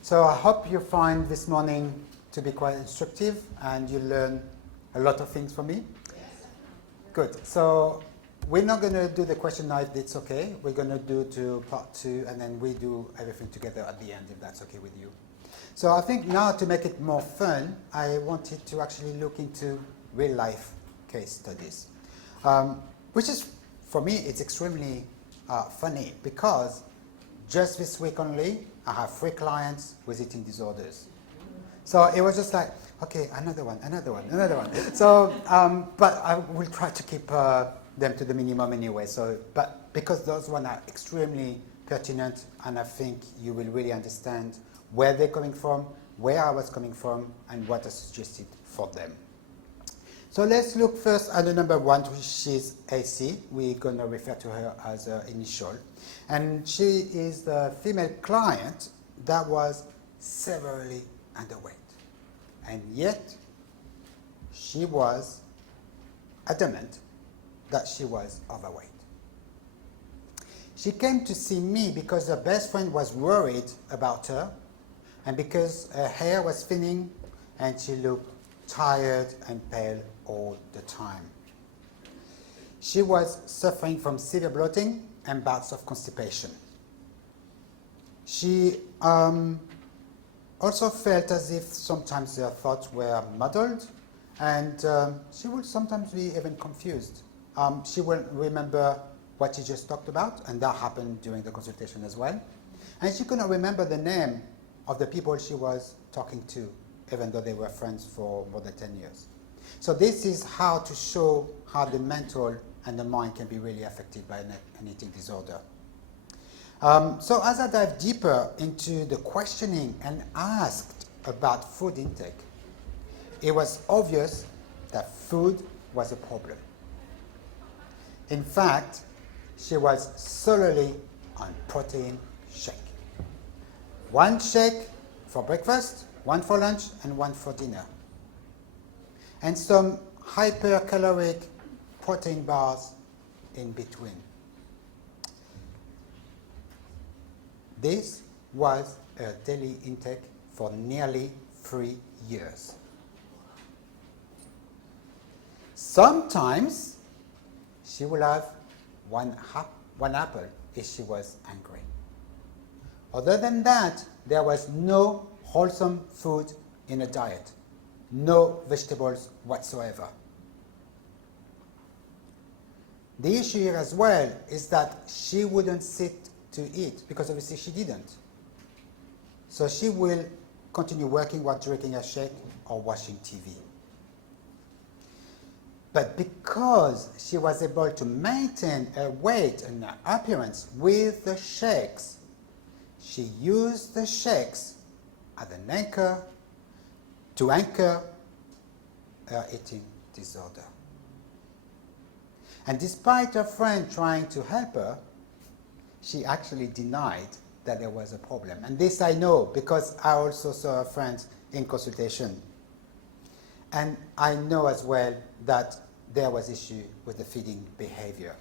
So I hope you find this morning to be quite instructive and you learn a lot of things from me. Yes. Good. So we're not going to do the question now if it's okay. We're going to do to part 2 and then we do everything together at the end if that's okay with you. So I think now to make it more fun, I wanted to actually look into real life case studies, which is, for me, it's extremely funny because just this week only, I have 3 clients with eating disorders. So it was just like, okay, another one. So, but I will try to keep them to the minimum anyway. So, but because those ones are extremely pertinent, and I think you will really understand where they're coming from, where I was coming from, and what I suggested for them. So let's look first at the number 1, which is AC. We're going to refer to her as her initial. And she is the female client that was severely underweight. And yet, she was adamant that she was overweight. She came to see me because her best friend was worried about her, and because her hair was thinning and she looked tired and pale all the time. She was suffering from severe bloating and bouts of constipation. She also felt as if sometimes her thoughts were muddled, and she would sometimes be even confused. She wouldn't remember what she just talked about, and that happened during the consultation as well. And she couldn't remember the name of the people she was talking to, even though they were friends for more than 10 years. So this is how to show how the mental and the mind can be really affected by an eating disorder. So as I dive deeper into the questioning and asked about food intake, it was obvious that food was a problem. In fact, she was solely on protein shake. 1 shake for breakfast, 1 for lunch, and 1 for dinner. And some hypercaloric protein bars in between. This was her daily intake for nearly 3 years. Sometimes she would have one apple if she was angry. Other than that, there was no wholesome food in her diet. No vegetables whatsoever. The issue here as well is that she wouldn't sit to eat because obviously she didn't. So she will continue working while drinking a shake or watching TV. But because she was able to maintain her weight and her appearance with the shakes, she used the shakes as an anchor to anchor her eating disorder. And despite her friend trying to help her, she actually denied that there was a problem. And this I know because I also saw her friend in consultation. And I know as well that there was issue with the feeding behavior.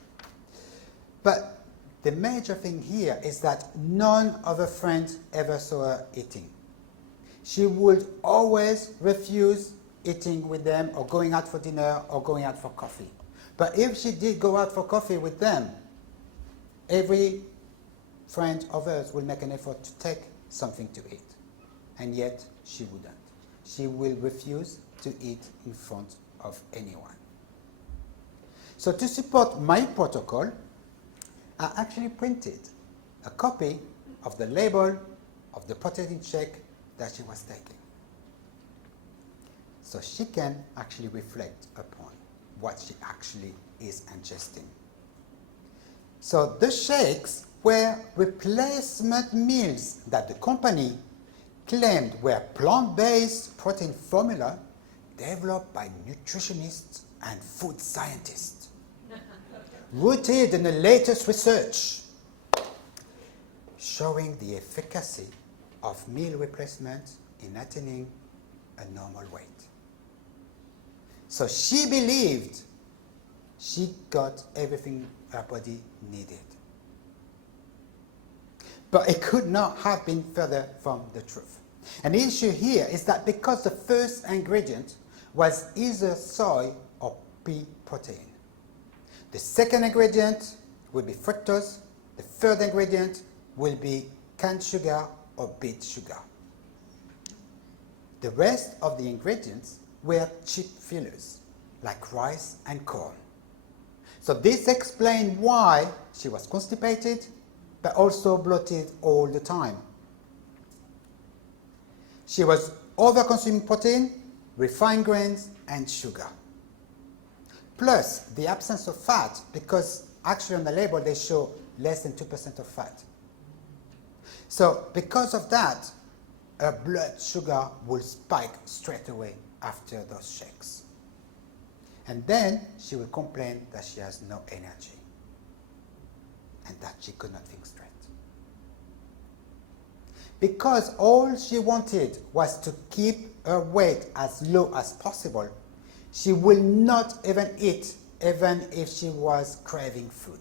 But the major thing here is that none of her friends ever saw her eating. She would always refuse eating with them or going out for dinner or going out for coffee. But if she did go out for coffee with them, every friend of hers will make an effort to take something to eat. And yet she wouldn't. She will refuse to eat in front of anyone. So to support my protocol, I actually printed a copy of the label of the protein shake that she was taking. So she can actually reflect upon what she actually is ingesting. So the shakes were replacement meals that the company claimed were plant-based protein formula developed by nutritionists and food scientists, rooted in the latest research, showing the efficacy of meal replacement in attaining a normal weight. So she believed she got everything her body needed. But it could not have been further from the truth. And the issue here is that because the first ingredient was either soy or pea protein, the second ingredient will be fructose, the third ingredient will be cane sugar or beet sugar. The rest of the ingredients were cheap fillers, like rice and corn. So this explained why she was constipated, but also bloated all the time. She was over-consuming protein, refined grains, and sugar. Plus the absence of fat, because actually on the label they show less than 2% of fat. So because of that, her blood sugar will spike straight away after those shakes. And then she will complain that she has no energy and that she could not think straight. Because all she wanted was to keep her weight as low as possible, she will not even eat, even if she was craving food.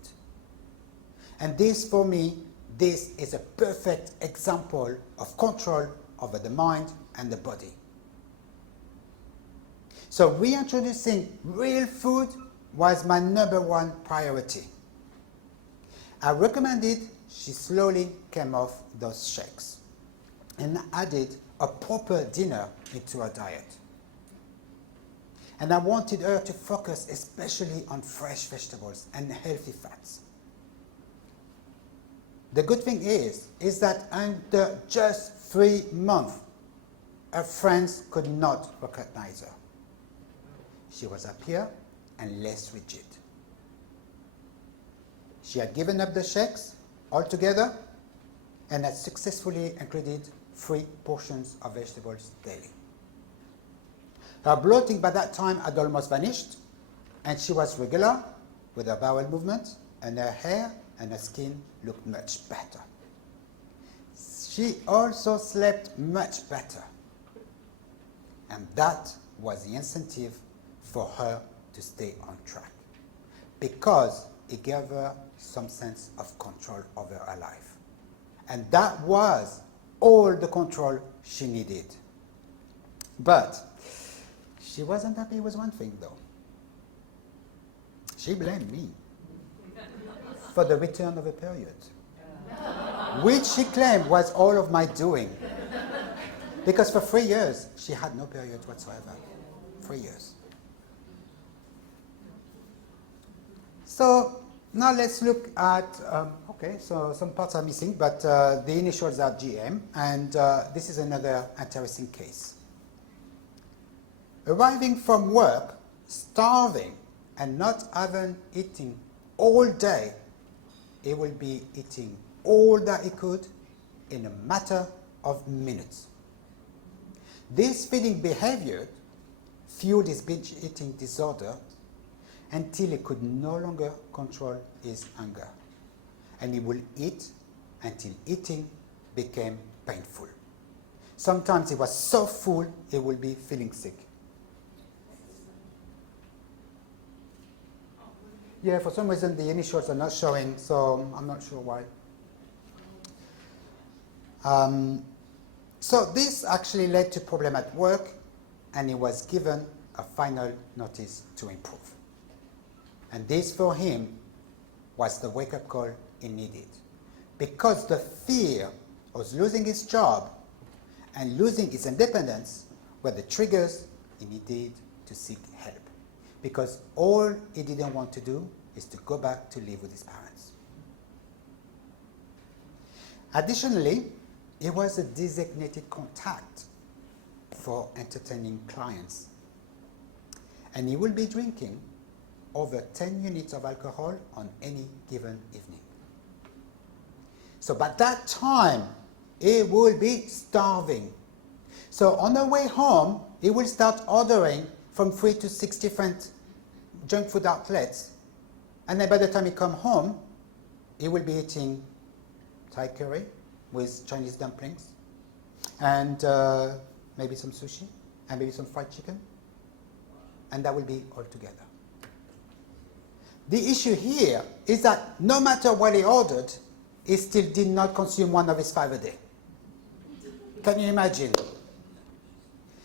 And this, for me, this is a perfect example of control over the mind and the body. So reintroducing real food was my #1 priority. I recommended she slowly came off those shakes and added a proper dinner into her diet. And I wanted her to focus especially on fresh vegetables and healthy fats. The good thing is that under just 3 months, her friends could not recognize her. She was happier and less rigid. She had given up the shakes altogether and had successfully included 3 portions of vegetables daily. Her bloating by that time had almost vanished, and she was regular with her bowel movement, and her hair and her skin looked much better. She also slept much better, and that was the incentive for her to stay on track, because it gave her some sense of control over her life. And that was all the control she needed. But she wasn't happy with one thing, though. She blamed me for the return of a period, which she claimed was all of my doing. Because for 3 years, she had no period whatsoever. 3 years. So now let's look at, okay, so some parts are missing, but the initials are GM, and this is another interesting case. Arriving from work, starving, and not even eating all day, he will be eating all that he could in a matter of minutes. This feeding behavior fueled his binge eating disorder until he could no longer control his hunger. And he will eat until eating became painful. Sometimes he was so full, he will be feeling sick. Yeah, for some reason the initials are not showing, so I'm not sure why. So this actually led to problem at work, and he was given a final notice to improve. And this for him was the wake-up call he needed, because the fear of losing his job and losing his independence were the triggers he needed to seek help, because all he didn't want to do is to go back to live with his parents. Additionally, he was a designated contact for entertaining clients, and he will be drinking over 10 units of alcohol on any given evening. So by that time, he will be starving. So on the way home, he will start ordering from 3 to 6 different junk food outlets, and then by the time he comes home, he will be eating Thai curry with Chinese dumplings, and maybe some sushi, and maybe some fried chicken, and that will be all together. The issue here is that no matter what he ordered, he still did not consume one of his 5 a day. Can you imagine?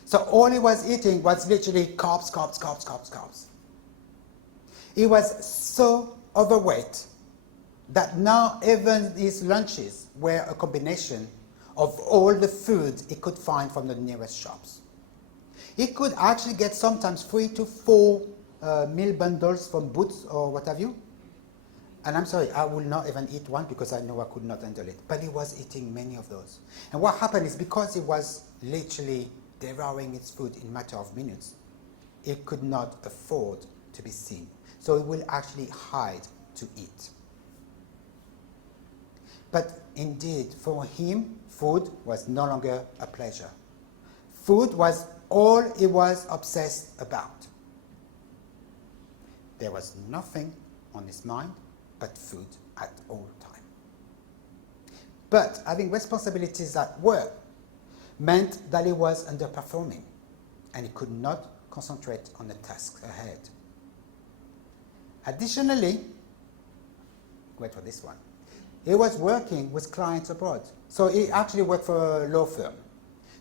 So all he was eating was literally carbs, carbs, carbs, carbs, carbs. He was so overweight that now even his lunches were a combination of all the food he could find from the nearest shops. He could actually get sometimes 3 to 4 meal bundles from Boots or what have you. And I'm sorry, I will not even eat one because I know I could not handle it. But he was eating many of those. And what happened is because he was literally devouring his food in a matter of minutes, he could not afford to be seen. So he will actually hide to eat. But indeed, for him, food was no longer a pleasure. Food was all he was obsessed about. There was nothing on his mind but food at all time. But having responsibilities at work meant that he was underperforming and he could not concentrate on the tasks ahead. Additionally, wait for this one, he was working with clients abroad. So he actually worked for a law firm.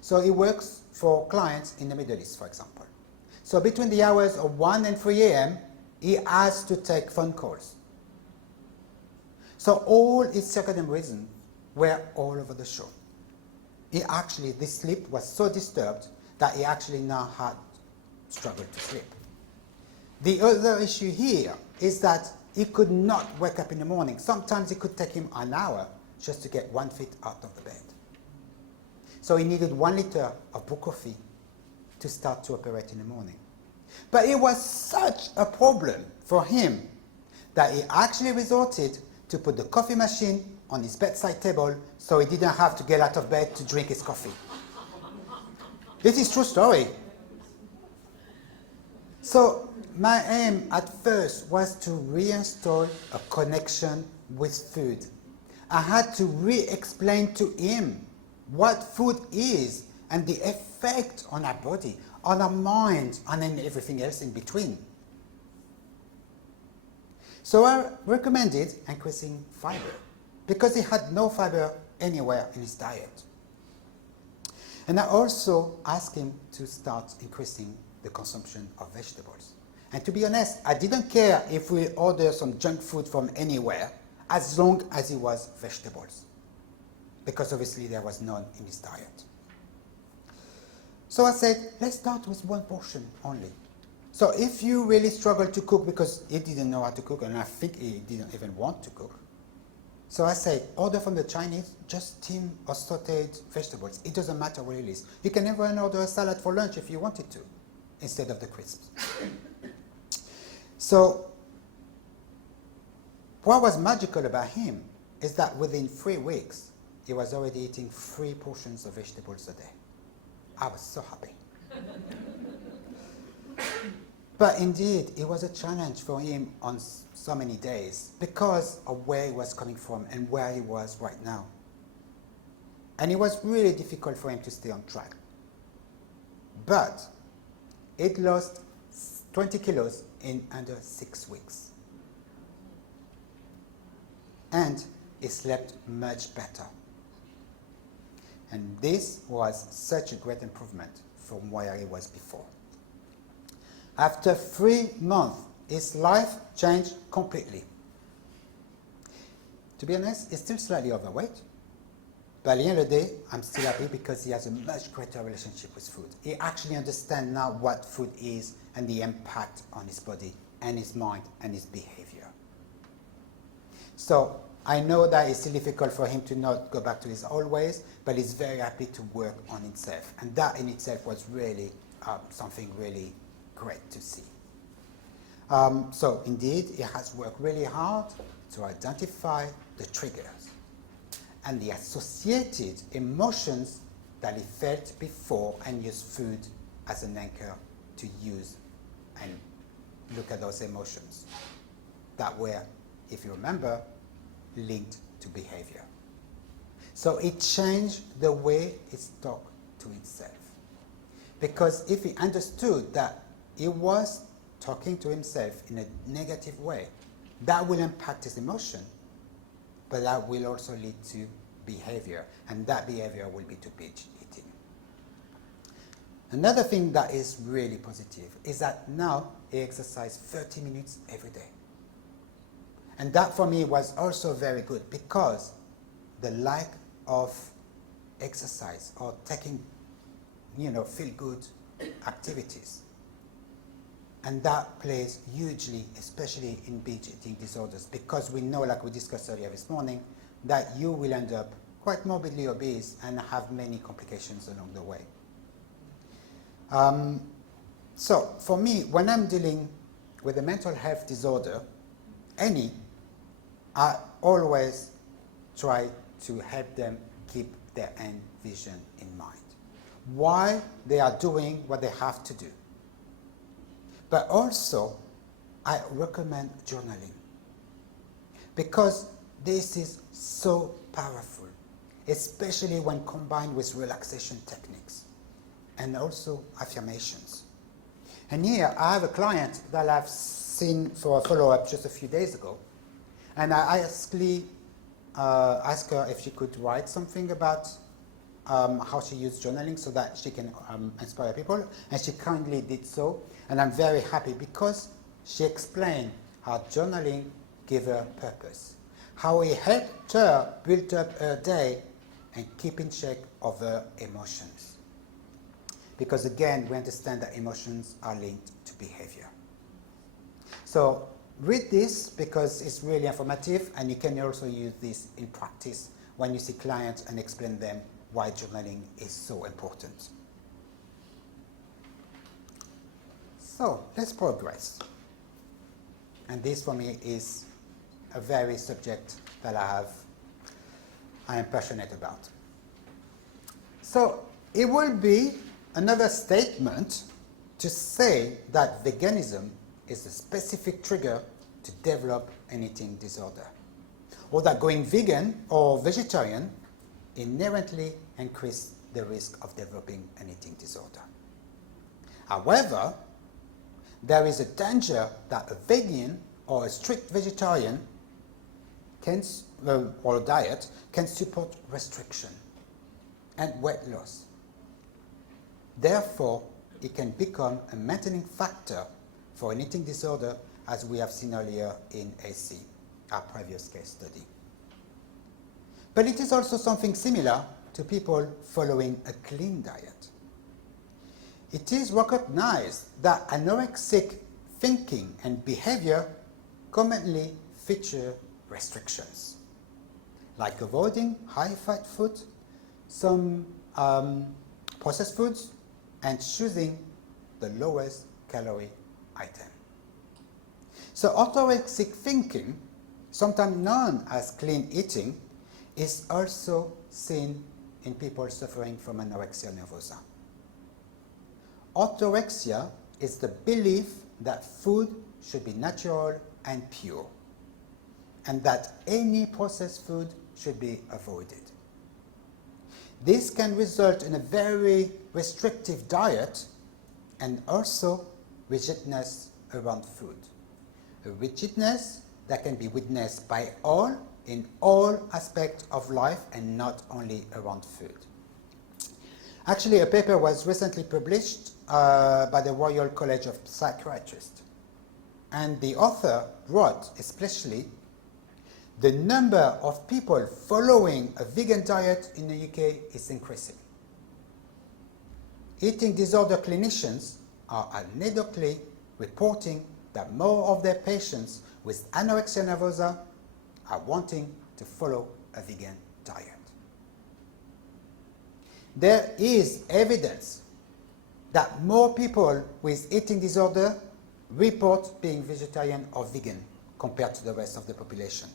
So he works for clients in the Middle East, for example. So between the hours of 1 and 3 a.m., he has to take phone calls. So all his circadian rhythms were all over the show. This sleep was so disturbed that he actually now had struggled to sleep. The other issue here is that he could not wake up in the morning. Sometimes it could take him an hour just to get 1 foot out of the bed. So he needed 1 liter of brew coffee to start to operate in the morning. But it was such a problem for him that he actually resorted to put the coffee machine on his bedside table so he didn't have to get out of bed to drink his coffee. This is a true story. So my aim at first was to reinstall a connection with food. I had to re-explain to him what food is and the effect on our body, on our mind, and then everything else in between. So I recommended increasing fiber because he had no fiber anywhere in his diet. And I also asked him to start increasing the consumption of vegetables. And to be honest, I didn't care if we ordered some junk food from anywhere as long as it was vegetables, because obviously there was none in his diet. So I said, let's start with 1 portion only. So if you really struggle to cook because he didn't know how to cook, and I think he didn't even want to cook, so I said, order from the Chinese, just steamed or sauteed vegetables. It doesn't matter what it is. You can even order a salad for lunch if you wanted to, instead of the crisps. So what was magical about him is that within 3 weeks, he was already eating 3 portions of vegetables a day. I was so happy. But indeed, it was a challenge for him on so many days because of where he was coming from and where he was right now. And it was really difficult for him to stay on track. But it lost 20 kilos in under 6 weeks. And he slept much better. And this was such a great improvement from where he was before. After 3 months, his life changed completely. To be honest, he's still slightly overweight. But at the end of the day, I'm still happy because he has a much greater relationship with food. He actually understands now what food is and the impact on his body and his mind and his behavior. So I know that it's still difficult for him to not go back to his old ways, but he's very happy to work on himself. And that in itself was really something really great to see. So indeed, he has worked really hard to identify the triggers and the associated emotions that he felt before and used food as an anchor to use and look at those emotions that were, if you remember, linked to behavior. So it changed the way he talked to himself. Because if he understood that he was talking to himself in a negative way, that will impact his emotion. but that will also lead to behavior, and that behavior will be to binge eating. Another thing that is really positive is that now I exercise 30 minutes every day. And that for me was also very good, because the lack of exercise or taking, feel-good activities, and that plays hugely, especially in binge eating disorders, because we know, like we discussed earlier this morning, that you will end up quite morbidly obese and have many complications along the way. So for me, when I'm dealing with a mental health disorder, I always try to help them keep their end vision in mind. Why they are doing what they have to do. But also, I recommend journaling, because this is so powerful, especially when combined with relaxation techniques and also affirmations. And here I have a client that I've seen for a follow-up just a few days ago, and I asked her if she could write something about how she used journaling so that she can inspire people, and she kindly did so. And I'm very happy, because she explained how journaling gave her purpose, how it helped her build up her day and keep in check of her emotions. Because again, we understand that emotions are linked to behavior. So read this, because it's really informative, and you can also use this in practice when you see clients and explain them why journaling is so important. So let's progress. And this for me is a very subject that I am passionate about. So it will be another statement to say that veganism is a specific trigger to develop an eating disorder, or that going vegan or vegetarian inherently increase the risk of developing an eating disorder. However, there is a danger that a vegan or a strict vegetarian or diet can support restriction and weight loss. Therefore, it can become a maintaining factor for an eating disorder, as we have seen earlier in AC, our previous case study. But it is also something similar to people following a clean diet. It is recognized that anorexic thinking and behavior commonly feature restrictions, like avoiding high-fat food, some processed foods, and choosing the lowest calorie item. So orthorexic thinking, sometimes known as clean eating, is also seen in people suffering from anorexia nervosa. Orthorexia is the belief that food should be natural and pure, and that any processed food should be avoided. This can result in a very restrictive diet and also rigidness around food. A rigidness that can be witnessed by all in all aspects of life and not only around food. Actually, a paper was recently published by the Royal College of Psychiatrists, and the author wrote especially the number of people following a vegan diet in the UK is increasing. Eating disorder clinicians are anecdotally reporting that more of their patients with anorexia nervosa are wanting to follow a vegan diet. There is evidence that more people with eating disorder report being vegetarian or vegan compared to the rest of the population.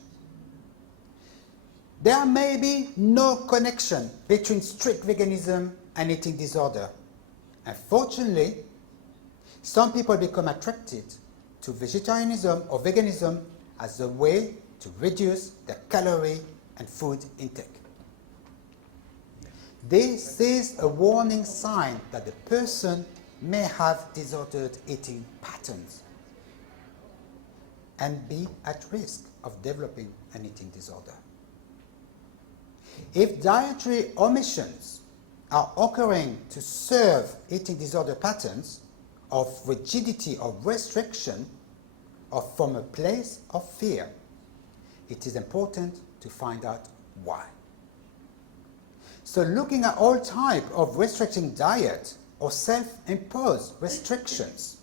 There may be no connection between strict veganism and eating disorder. Unfortunately, some people become attracted to vegetarianism or veganism as a way to reduce their calorie and food intake. This is a warning sign that the person may have disordered eating patterns and be at risk of developing an eating disorder. If dietary omissions are occurring to serve eating disorder patterns of rigidity or restriction or from a place of fear, it is important to find out why. So looking at all types of restricting diet or self-imposed restrictions,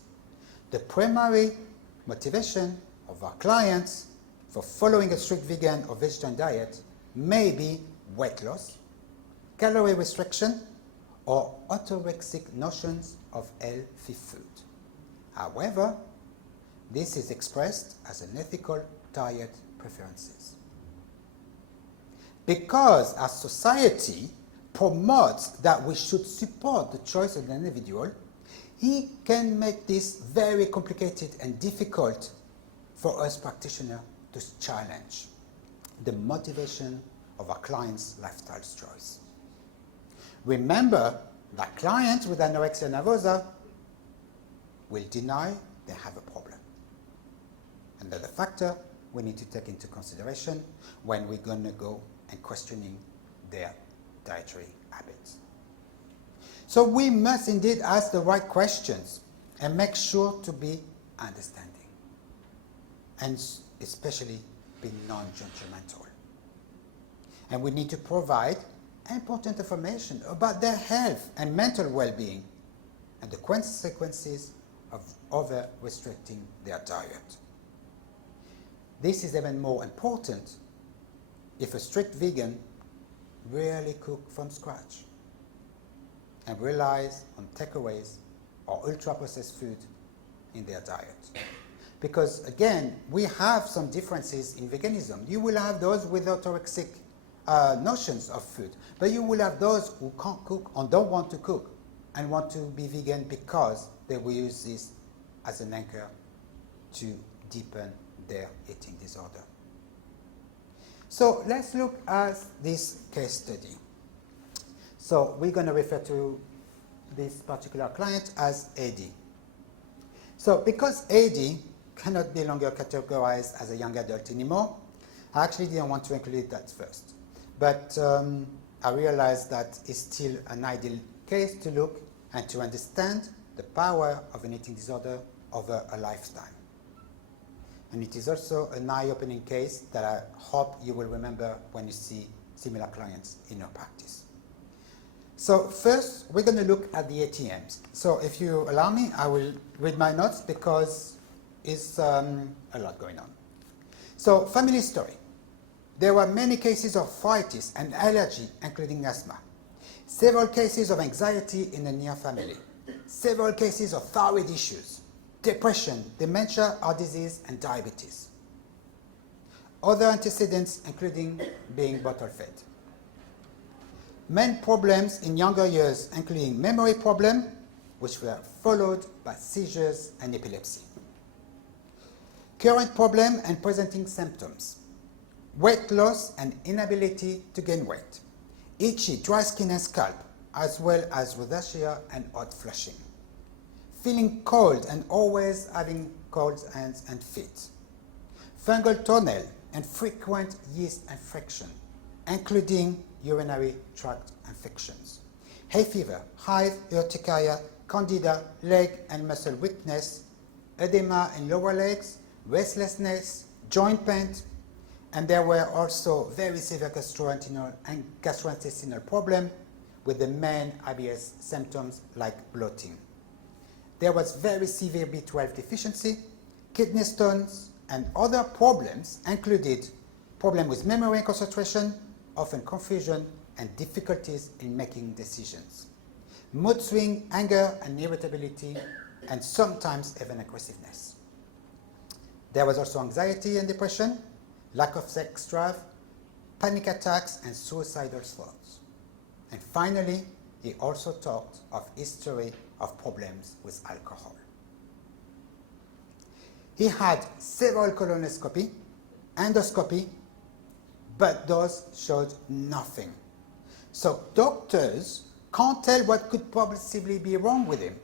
the primary motivation of our clients for following a strict vegan or vegetarian diet may be weight loss, calorie restriction, or orthorexic notions of healthy food. However, this is expressed as an ethical diet preferences. Because our society promotes that we should support the choice of the individual, it can make this very complicated and difficult for us practitioners to challenge the motivation of our clients' lifestyle choice. Remember that clients with anorexia nervosa will deny they have a problem. Another factor we need to take into consideration when we're going to go and questioning their dietary habits. So we must indeed ask the right questions and make sure to be understanding, and especially be non-judgmental. And we need to provide important information about their health and mental well-being and the consequences of over-restricting their diet. This is even more important if a strict vegan rarely cooks from scratch and relies on takeaways or ultra-processed food in their diet. Because again, we have some differences in veganism. You will have those with orthorexic notions of food, but you will have those who can't cook or don't want to cook and want to be vegan because they will use this as an anchor to deepen their eating disorder. So let's look at this case study. So we're going to refer to this particular client as AD. So because AD cannot be longer categorized as a young adult anymore, I actually didn't want to include that first. But I realized that it's still an ideal case to look and to understand the power of an eating disorder over a lifetime. And it is also an eye-opening case that I hope you will remember when you see similar clients in your practice. So first, we're going to look at the ATMs. So if you allow me, I will read my notes because it's a lot going on. So family story. There were many cases of arthritis and allergy, including asthma. Several cases of anxiety in the near family. Several cases of thyroid issues, depression, dementia, heart disease, and diabetes. Other antecedents including being bottle-fed. Main problems in younger years including memory problem, which were followed by seizures and epilepsy. Current problem and presenting symptoms. Weight loss and inability to gain weight. Itchy, dry skin and scalp, as well as rosacea and hot flushing. Feeling cold and always having cold hands and feet. Fungal toenail and frequent yeast infection, including urinary tract infections. Hay fever, hive, urticaria, candida, leg and muscle weakness, edema in lower legs, restlessness, joint pain, and there were also very severe gastrointestinal and gastrointestinal problem with the main IBS symptoms like bloating. There was very severe B12 deficiency, kidney stones, and other problems included problem with memory and concentration, often confusion, and difficulties in making decisions. Mood swing, anger, and irritability, and sometimes even aggressiveness. There was also anxiety and depression, lack of sex drive, panic attacks, and suicidal thoughts. And finally, he also talked of history of problems with alcohol. He had several colonoscopy, endoscopy, but those showed nothing. So doctors can't tell what could possibly be wrong with him.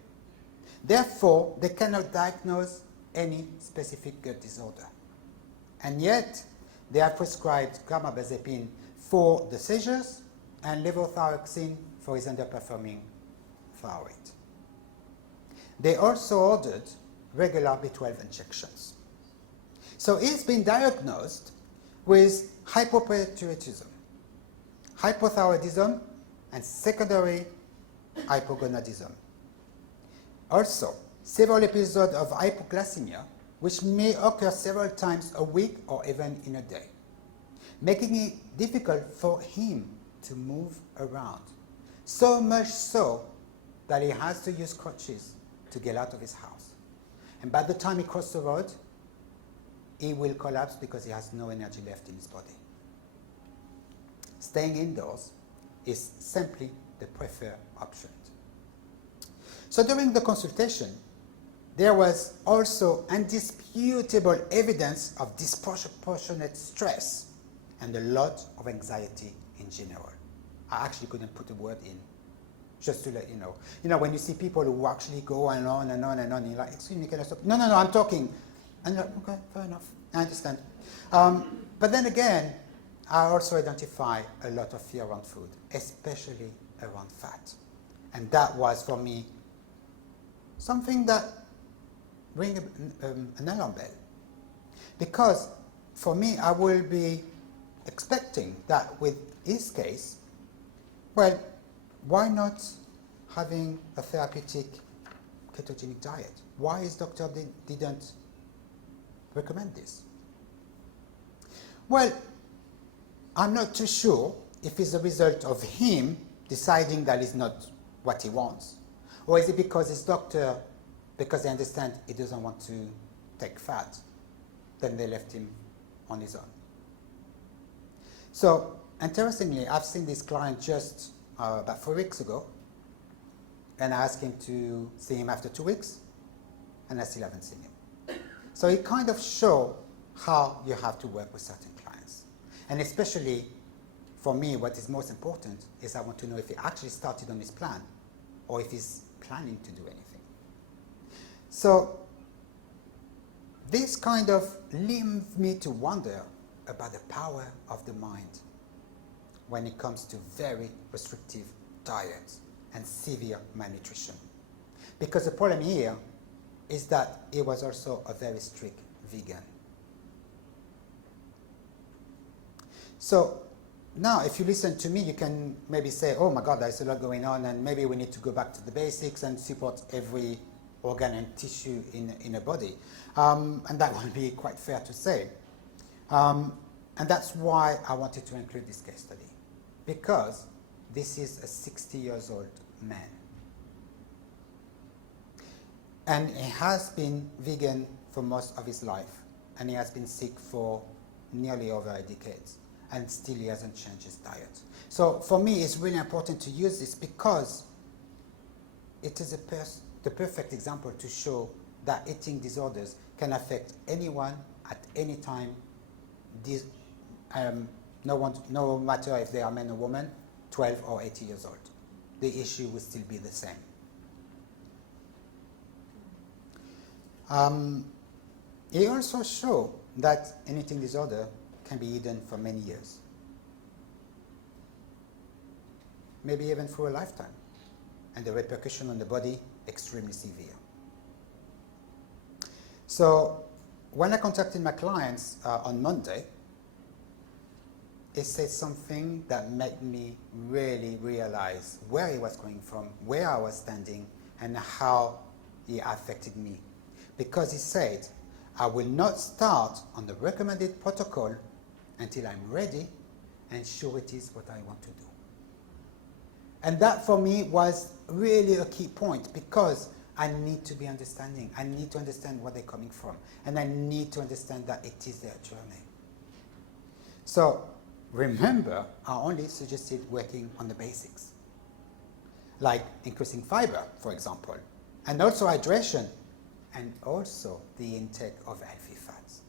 Therefore, they cannot diagnose any specific gut disorder. And yet, they have prescribed carbamazepine for the seizures and levothyroxine for his underperforming thyroid. They also ordered regular B12 injections. So he's been diagnosed with hypoparathyroidism, hypothyroidism, and secondary hypogonadism. Also, several episodes of hypoglycemia, which may occur several times a week or even in a day, making it difficult for him to move around. So much so that he has to use crutches to get out of his house. And by the time he crosses the road, he will collapse because he has no energy left in his body. Staying indoors is simply the preferred option. So during the consultation, there was also indisputable evidence of disproportionate stress and a lot of anxiety in general. I actually couldn't put a word in, just to let you know. You know, when you see people who actually go on and on and on and on, you're like, excuse me, can I stop? No, I'm talking. And you're like, okay, fair enough, I understand. But then again, I also identify a lot of fear around food, especially around fat. And that was, for me, something that rang an alarm bell. Because for me, I will be expecting that with his case, well, why not having a therapeutic ketogenic diet? Why his doctor didn't recommend this? Well, I'm not too sure if it's a result of him deciding that it's not what he wants, or is it because his doctor, because they understand he doesn't want to take fat, then they left him on his own. So, interestingly, I've seen this client just about 4 weeks ago, and I asked him to see him after 2 weeks, and I still haven't seen him. So it kind of shows how you have to work with certain clients. And especially for me, what is most important is I want to know if he actually started on his plan or if he's planning to do anything. So this kind of leads me to wonder about the power of the mind when it comes to very restrictive diets and severe malnutrition. Because the problem here is that he was also a very strict vegan. So now if you listen to me, you can maybe say, oh my God, there's a lot going on, and maybe we need to go back to the basics and support every organ and tissue in a body. And that would be quite fair to say. And that's why I wanted to include this case study, because this is a 60-year-old man. And he has been vegan for most of his life, and he has been sick for nearly over a decade, and still he hasn't changed his diet. So for me, it's really important to use this because it is the perfect example to show that eating disorders can affect anyone at any time, no matter if they are men or women, 12 or 80 years old. The issue will still be the same. He also showed that an eating disorder can be hidden for many years, maybe even for a lifetime, and the repercussion on the body extremely severe. So when I contacted my clients on Monday, he said something that made me really realize where he was coming from, where I was standing, and how he affected me. Because he said, I will not start on the recommended protocol until I'm ready and sure it is what I want to do. And that for me was really a key point, because I need to be understanding. I need to understand where they're coming from. And I need to understand that it is their journey. So remember, I only suggested working on the basics, like increasing fiber, for example, and also hydration, and also the intake of healthy fats.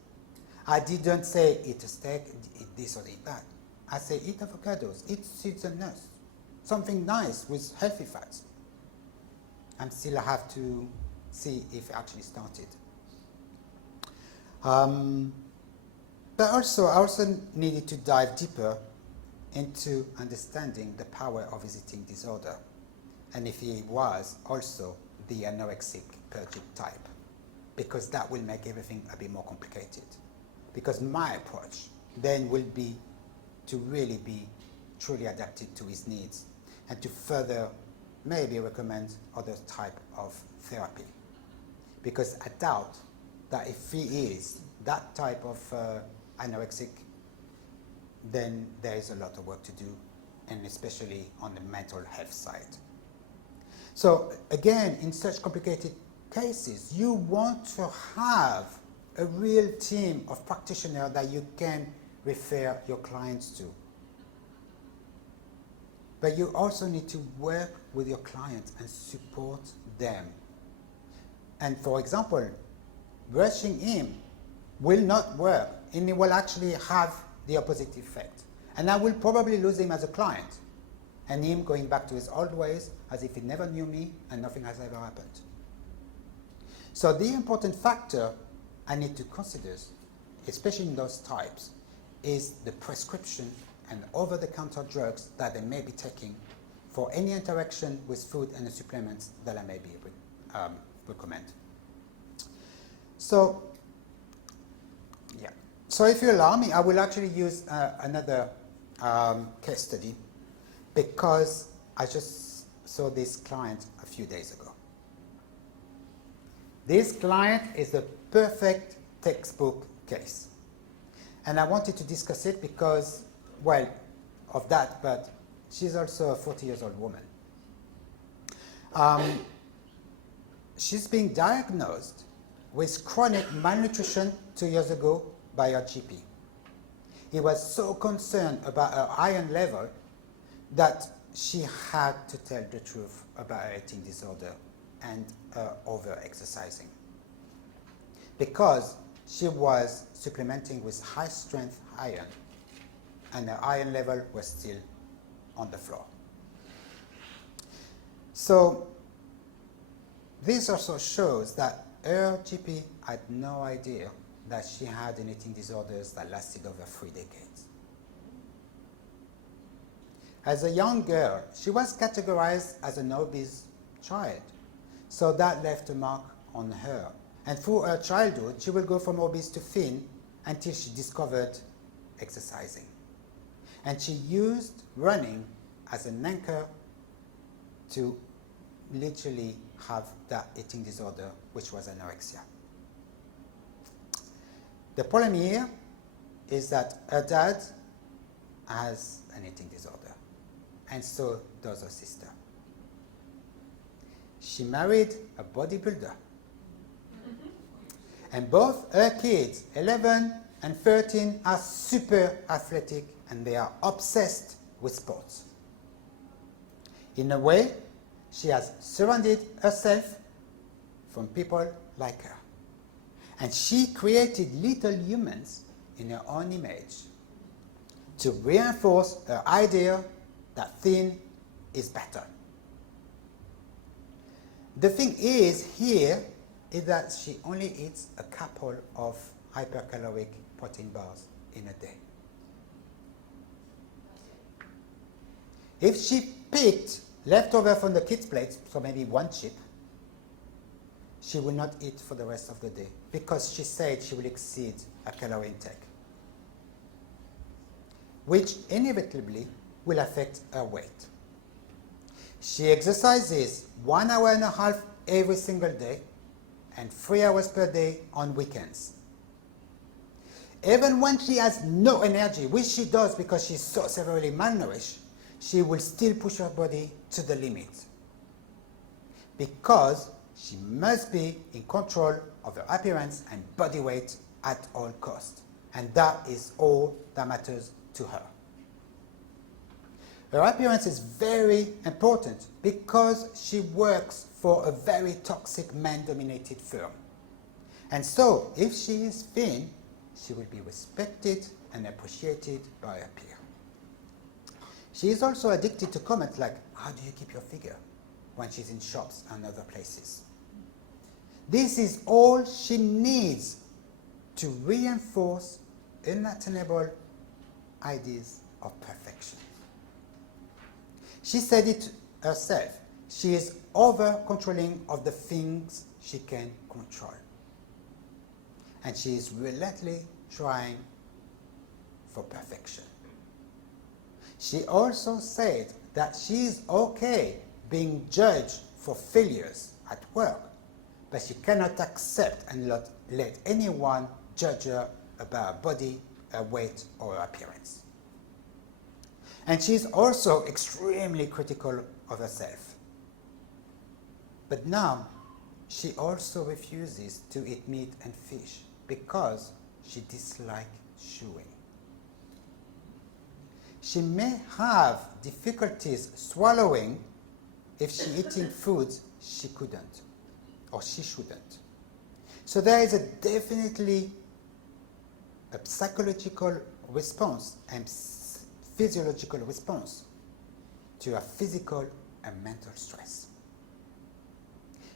I didn't say eat a steak, eat this or eat that. I say eat avocados, eat seeds and nuts, something nice with healthy fats. And still I have to see if it actually started. But also, I also needed to dive deeper into understanding the power of his eating disorder, and if he was also the anorexic purging type, because that will make everything a bit more complicated. Because my approach then will be to really be truly adapted to his needs and to further maybe recommend other type of therapy. Because I doubt that if he is that type of anorexic, then there is a lot of work to do, and especially on the mental health side. So again, in such complicated cases, you want to have a real team of practitioners that you can refer your clients to. But you also need to work with your clients and support them. And for example, rushing him will not work, and it will actually have the opposite effect. And I will probably lose him as a client, and him going back to his old ways as if he never knew me and nothing has ever happened. So the important factor I need to consider, especially in those types, is the prescription and over-the-counter drugs that they may be taking for any interaction with food and the supplements that I may be recommend. So, yeah. So if you allow me, I will actually use another case study, because I just saw this client a few days ago. This client is the perfect textbook case. And I wanted to discuss it because, well, of that, but she's also a 40-year-old woman. She's being diagnosed with chronic malnutrition 2 years ago by her GP. He was so concerned about her iron level that she had to tell the truth about her eating disorder and over-exercising, because she was supplementing with high-strength iron, and her iron level was still on the floor. So this also shows that her GP had no idea that she had an eating disorders that lasted over 3 decades. As a young girl, she was categorized as an obese child, so that left a mark on her. And through her childhood, she will go from obese to thin until she discovered exercising. And she used running as an anchor to literally have that eating disorder, which was anorexia. The problem here is that her dad has an eating disorder, and so does her sister. She married a bodybuilder. And both her kids, 11 and 13, are super athletic, and they are obsessed with sports. In a way, she has surrounded herself from people like her. And she created little humans in her own image to reinforce her idea that thin is better. The thing is here is that she only eats a couple of hypercaloric protein bars in a day. If she picked leftover from the kids' plates, so maybe one chip, she will not eat for the rest of the day, because she said she will exceed her calorie intake, which inevitably will affect her weight. She exercises 1.5 hours every single day and 3 hours per day on weekends. Even when she has no energy, which she does because she's so severely malnourished, she will still push her body to the limit, because she must be in control of her appearance and body weight at all costs. And that is all that matters to her. Her appearance is very important because she works for a very toxic man-dominated firm. And so, if she is thin, she will be respected and appreciated by her peers. She is also addicted to comments like, "How do you keep your figure?" when she's in shops and other places. This is all she needs to reinforce unattainable ideas of perfection. She said it herself. She is over-controlling of the things she can control. And she is relentlessly trying for perfection. She also said that she is okay being judged for failures at work, but she cannot accept and not let anyone judge her about her body, her weight, or her appearance. And she is also extremely critical of herself. But now, she also refuses to eat meat and fish because she dislikes chewing. She may have difficulties swallowing if she's eating foods she couldn't or she shouldn't. So there is definitely a psychological response and physiological response to her physical and mental stress.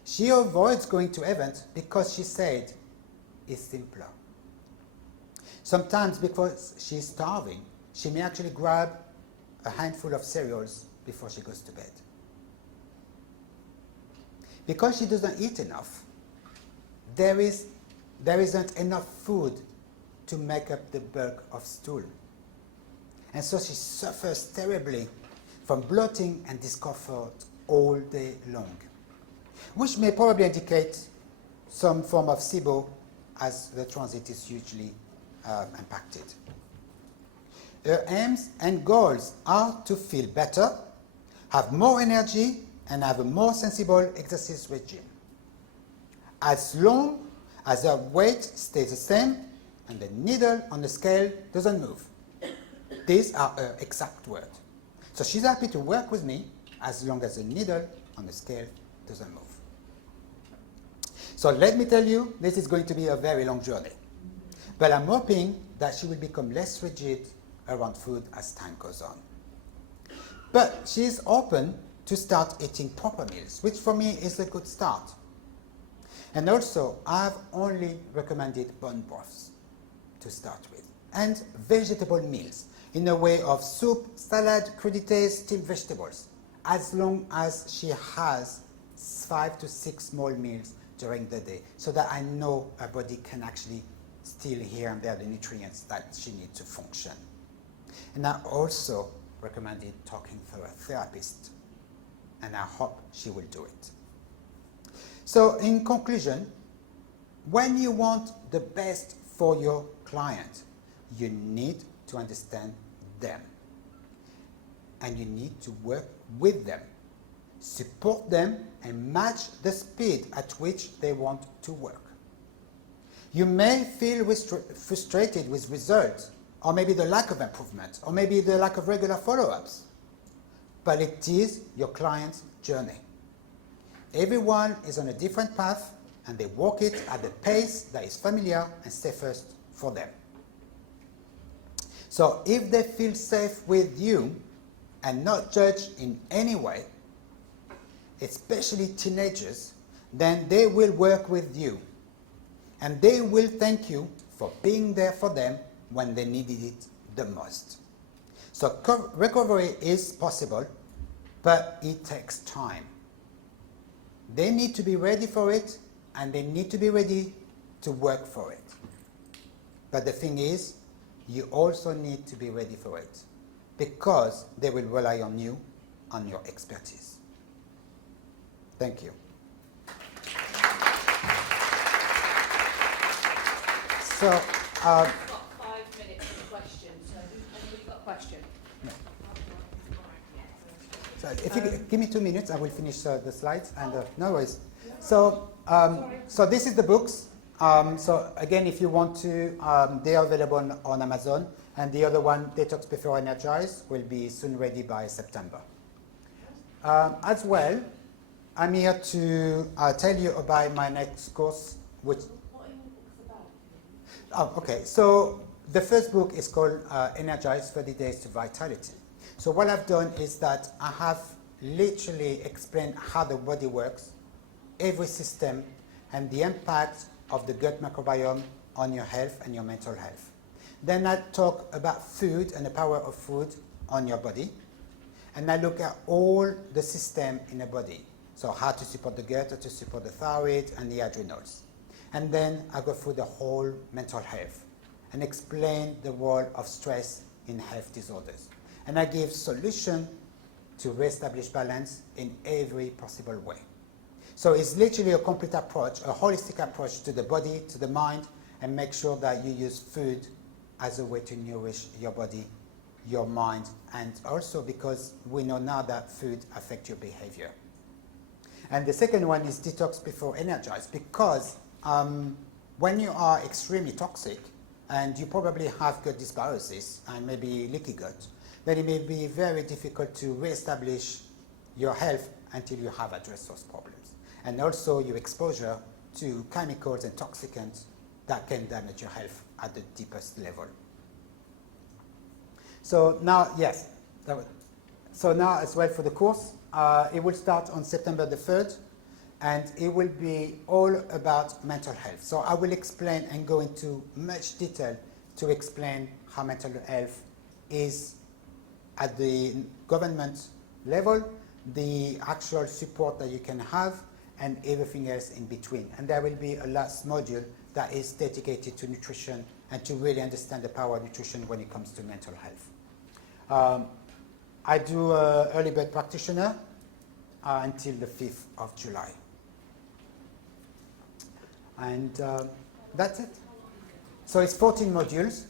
She avoids going to events because she said it's simpler. Sometimes because she's starving, she may actually grab a handful of cereals before she goes to bed. Because she doesn't eat enough, there isn't enough food to make up the bulk of stool. And so she suffers terribly from bloating and discomfort all day long, which may probably indicate some form of SIBO as the transit is hugely impacted. Her aims and goals are to feel better, have more energy, and have a more sensible exercise regime. As long as her weight stays the same and the needle on the scale doesn't move. These are her exact words. So she's happy to work with me as long as the needle on the scale doesn't move. So let me tell you, this is going to be a very long journey. But I'm hoping that she will become less rigid around food as time goes on. But she is open to start eating proper meals, which for me is a good start. And also, I've only recommended bone broths to start with, and vegetable meals in a way of soup, salad, crudités, steamed vegetables, as long as she has 5 to 6 small meals during the day, so that I know her body can actually steal here and there the nutrients that she needs to function. And I also recommended talking to a therapist, and I hope she will do it. So in conclusion, when you want the best for your client, you need to understand them. And you need to work with them, support them, and match the speed at which they want to work. You may feel frustrated with results, or maybe the lack of improvement, or maybe the lack of regular follow-ups. But it is your client's journey. Everyone is on a different path, and they walk it at the pace that is familiar and safest for them. So if they feel safe with you and not judged in any way, especially teenagers, then they will work with you. And they will thank you for being there for them when they needed it the most. So recovery is possible, but it takes time. They need to be ready for it, and they need to be ready to work for it. But the thing is, you also need to be ready for it, because they will rely on you, on your expertise. Thank you. So, we've got 5 minutes for questions. So, anybody got a question? No. So if you give me 2 minutes, I will finish the slides. And no worries. So, so this is the books. So again, if you want to, they are available on Amazon. And the other one, Detox Before Energize, will be soon ready by September. As well, I'm here to tell you about my next course, which. What are your books about? Oh, okay. So the first book is called Energize 30 Days to Vitality. So what I've done is that I have literally explained how the body works, every system, and the impact of the gut microbiome on your health and your mental health. Then I talk about food and the power of food on your body. And I look at all the system in the body. So how to support the gut, how to support the thyroid and the adrenals. And then I go through the whole mental health and explain the role of stress in health disorders. And I give solutions to reestablish balance in every possible way. So it's literally a complete approach, a holistic approach to the body, to the mind, and make sure that you use food as a way to nourish your body, your mind, and also because we know now that food affects your behavior. And the second one is detox before energize, because when you are extremely toxic and you probably have gut dysbiosis and maybe leaky gut, then it may be very difficult to reestablish your health until you have addressed those problems. And also your exposure to chemicals and toxicants that can damage your health at the deepest level. So now, yes, so now as well for the course, it will start on September the 3rd, and it will be all about mental health. So I will explain and go into much detail to explain how mental health is at the government level, the actual support that you can have, and everything else in between. And there will be a last module that is dedicated to nutrition and to really understand the power of nutrition when it comes to mental health. I do early bird practitioner until the 5th of July. And that's it. So it's 14 modules.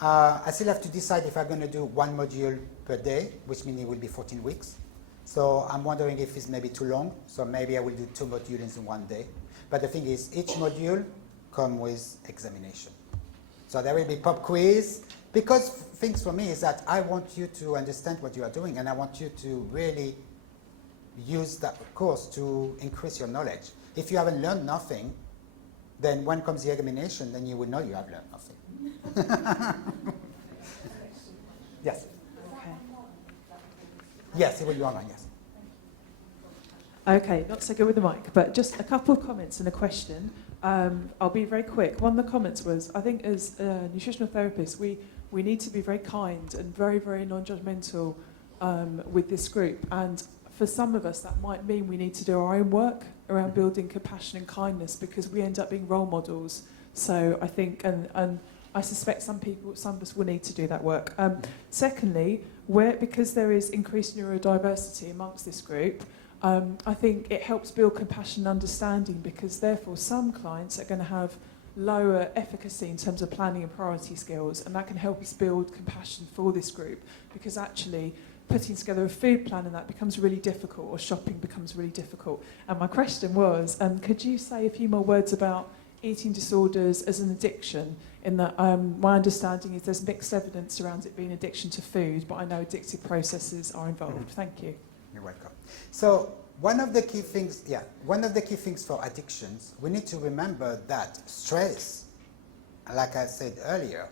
I still have to decide if I'm going to do one module per day, which means it will be 14 weeks. So I'm wondering if it's maybe too long. So maybe I will do 2 modules in one day. But the thing is, each module comes with examination. So there will be pop quiz. Because things for me is that I want you to understand what you are doing, and I want you to really use that course to increase your knowledge. If you haven't learned nothing, then when comes the examination, then you will know you have learned nothing. Yes. Okay. Yes, it will be online, yes. Okay, not so good with the mic, but just a couple of comments and a question. I'll be very quick. One of the comments was, I think as nutritional therapists, we need to be very kind and very, very non-judgmental with this group. And for some of us, that might mean we need to do our own work around building compassion and kindness, because we end up being role models. So I think, and I suspect some of us will need to do that work. Secondly, because there is increased neurodiversity amongst this group, I think it helps build compassion and understanding, because therefore some clients are going to have lower efficacy in terms of planning and priority skills, and that can help us build compassion for this group, because actually putting together a food plan and that becomes really difficult, or shopping becomes really difficult. And my question was, could you say a few more words about eating disorders as an addiction, in that my understanding is there's mixed evidence around it being addiction to food, but I know addictive processes are involved. Thank you. You're welcome. So one of the key things for addictions, we need to remember that stress, like I said earlier,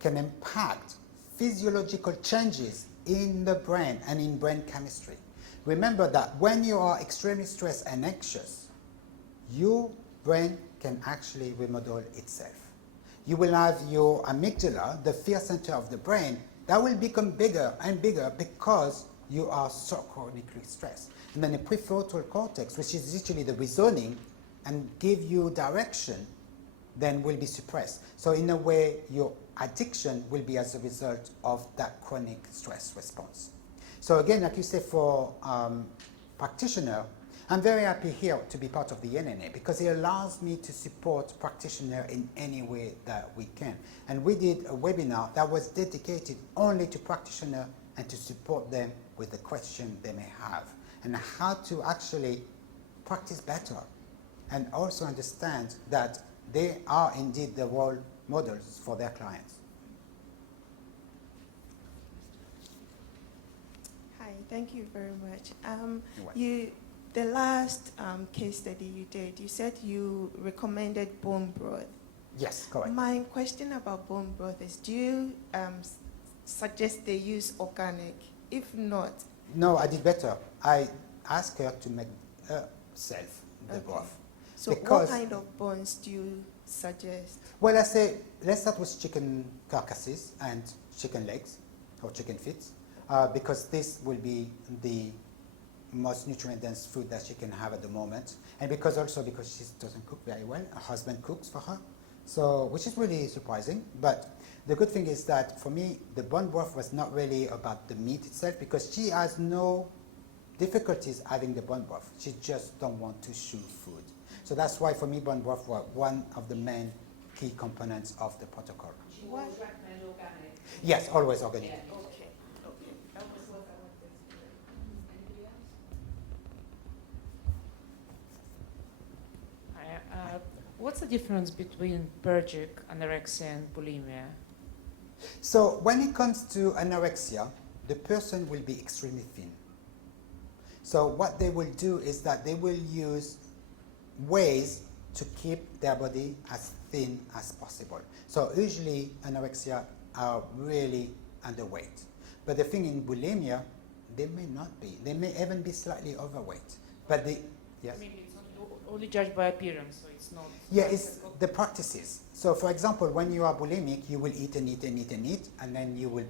can impact physiological changes in the brain and in brain chemistry. Remember that when you are extremely stressed and anxious, your brain can actually remodel itself. You will have your amygdala, the fear center of the brain, that will become bigger and bigger because you are so chronically stressed. And then the prefrontal cortex, which is literally the reasoning and give you direction, then will be suppressed. So in a way, your addiction will be as a result of that chronic stress response. So again, like you say, for practitioner, I'm very happy here to be part of the NNA, because it allows me to support practitioners in any way that we can. And we did a webinar that was dedicated only to practitioners and to support them with the question they may have, and how to actually practice better, and also understand that they are indeed the role models for their clients. Hi, thank you very much. You're welcome. The last case study you did, you said you recommended bone broth. Yes, correct. My question about bone broth is, do you suggest they use organic? If not... No, I did better. I asked her to make herself the Okay. broth. So Because- what kind of bones do you suggest? Well, I say let's start with chicken carcasses and chicken legs or chicken feet, because this will be the most nutrient-dense food that she can have at the moment, and because she doesn't cook very well, her husband cooks for her, so which is really surprising. But the good thing is that for me, the bone broth was not really about the meat itself, because she has no difficulties having the bone broth. She just don't want to chew food. So that's why for me, bone broth was one of the main key components of the protocol. She always recommend organic. Yes, always organic. Yeah. Okay. Okay. Anybody else? What's the difference between purgic, anorexia, and bulimia? So when it comes to anorexia, the person will be extremely thin. So what they will do is that they will use ways to keep their body as thin as possible. So usually anorexia are really underweight. But the thing in bulimia, they may not be. They may even be slightly overweight. But they, yes? I mean, it's not only judged by appearance, so it's not... Yeah, it's the practices. So for example, when you are bulimic, you will eat and eat and eat and eat, and then you will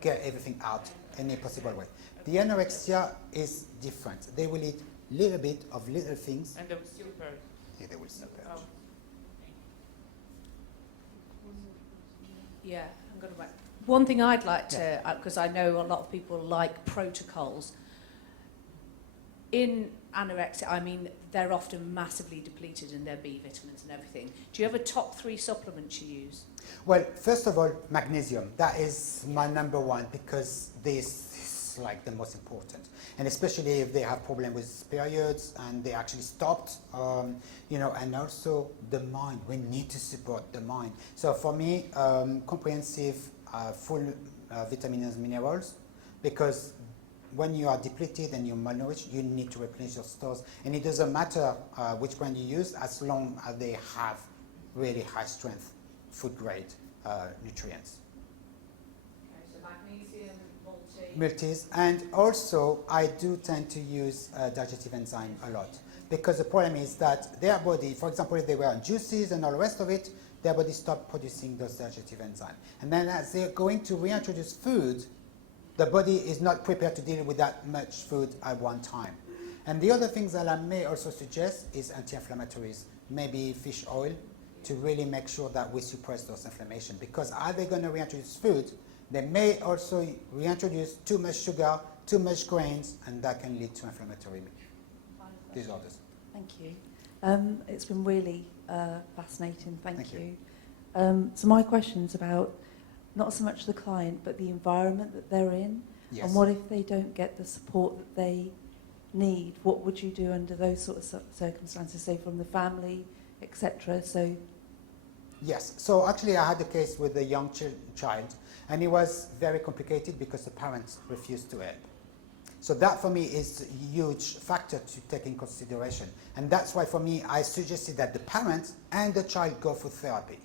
get everything out in a possible way. The anorexia is different. They will eat little bit of little things. And they will still purge. Yeah, they will still purge. Oh. Yeah, I'm going to write. One thing I'd like to, because I know a lot of people like protocols. In anorexia, I mean, they're often massively depleted in their B vitamins and everything. Do you have a top 3 supplements you use? Well, first of all, magnesium. That is my number one, because this is like the most important. And especially if they have problem with periods and they actually stopped, you know, and also the mind. We need to support the mind. So for me, comprehensive, full vitamins and minerals, because when you are depleted and you're malnourished, you need to replenish your stores. And it doesn't matter which brand you use, as long as they have really high strength food grade nutrients. Okay, so magnesium, multi. Multis, and also I do tend to use digestive enzyme a lot, because the problem is that their body, for example, if they were on juices and all the rest of it, their body stopped producing those digestive enzymes. And then as they're going to reintroduce food, the body is not prepared to deal with that much food at one time. And the other things that I may also suggest is anti-inflammatories, maybe fish oil, to really make sure that we suppress those inflammation. Because are they going to reintroduce food, they may also reintroduce too much sugar, too much grains, and that can lead to inflammatory disorders. Thank you. It's been really fascinating. Thank Thank you. So my question's about not so much the client, but the environment that they're in. Yes. And what if they don't get the support that they need? What would you do under those sort of circumstances, say from the family, etc.? So Yes. So actually, I had a case with a young child, and it was very complicated because the parents refused to help. So that for me is a huge factor to take in consideration. And that's why for me, I suggested that the parents and the child go for therapy,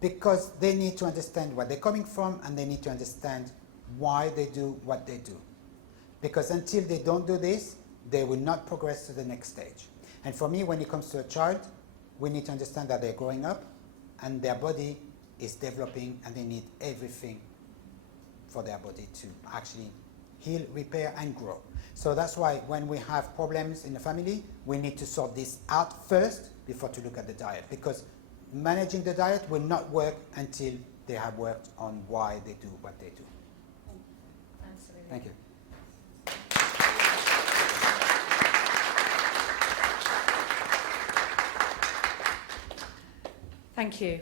because they need to understand where they're coming from, and they need to understand why they do what they do. Because until they don't do this, they will not progress to the next stage. And for me, when it comes to a child, we need to understand that they're growing up and their body is developing, and they need everything for their body to actually heal, repair, and grow. So that's why when we have problems in the family, we need to sort this out first before to look at the diet, because managing the diet will not work until they have worked on why they do what they do. Thanks, Olivia. Thank you. Thank you.